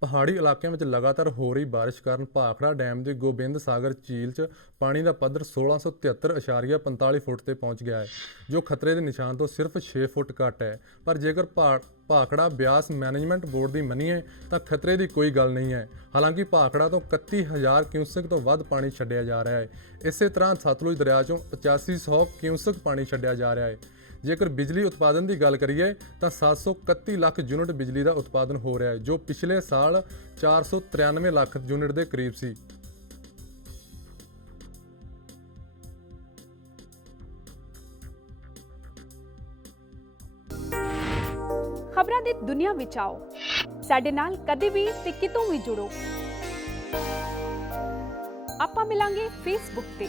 ਪਹਾੜੀ ਇਲਾਕਿਆਂ ਵਿੱਚ ਲਗਾਤਾਰ ਹੋ ਰਹੀ ਬਾਰਿਸ਼ ਕਾਰਨ ਭਾਖੜਾ ਡੈਮ ਦੇ ਗੋਬਿੰਦ ਸਾਗਰ ਝੀਲ 'ਚ ਪਾਣੀ ਦਾ ਪੱਧਰ 1673.45 ਫੁੱਟ ਤੇ ਪਹੁੰਚ ਗਿਆ ਹੈ, ਜੋ ਖਤਰੇ ਦੇ ਨਿਸ਼ਾਨ ਤੋਂ ਸਿਰਫ 6 ਫੁੱਟ ਘੱਟ ਹੈ। ਪਰ ਜੇਕਰ ਭਾ- ਭਾਖੜਾ ਬਿਆਸ ਮੈਨੇਜਮੈਂਟ ਬੋਰਡ ਦੀ ਮੰਨੀਏ, ਤਾਂ ਖਤਰੇ ਦੀ ਕੋਈ ਗੱਲ ਨਹੀਂ ਹੈ। ਹਾਲਾਂਕਿ ਭਾਖੜਾ ਤੋਂ 31000 ਕਿਊਸਕ ਤੋਂ ਵੱਧ ਪਾਣੀ ਛੱਡਿਆ ਜਾ ਰਿਹਾ ਹੈ। ਇਸੇ ਤਰ੍ਹਾਂ ਸਤਲੁਜ ਦਰਿਆ ਚੋਂ 8500 ਕਿਊਸਕ ਪਾਣੀ ਛੱਡਿਆ ਜਾ ਰਿਹਾ ਹੈ। ਜੇਕਰ ਬਿਜਲੀ ਉਤਪਾਦਨ ਦੀ ਗੱਲ ਕਰੀਏ, ਤਾਂ 731 ਲੱਖ ਯੂਨਿਟ ਬਿਜਲੀ ਦਾ ਉਤਪਾਦਨ ਹੋ ਰਿਹਾ ਹੈ, ਜੋ ਪਿਛਲੇ ਸਾਲ 493 ਲੱਖ ਯੂਨਿਟ ਦੇ ਕਰੀਬ ਸੀ। ਖਬਰਾਂ ਦੀ ਦੁਨੀਆ ਵਿੱਚ ਆਓ। ਸਾਡੇ ਨਾਲ ਕਦੇ ਵੀ ਤੇ ਕਿਤੋਂ ਵੀ ਜੁੜੋ। ਆਪਾਂ ਮਿਲਾਂਗੇ ਫੇਸਬੁੱਕ ਤੇ।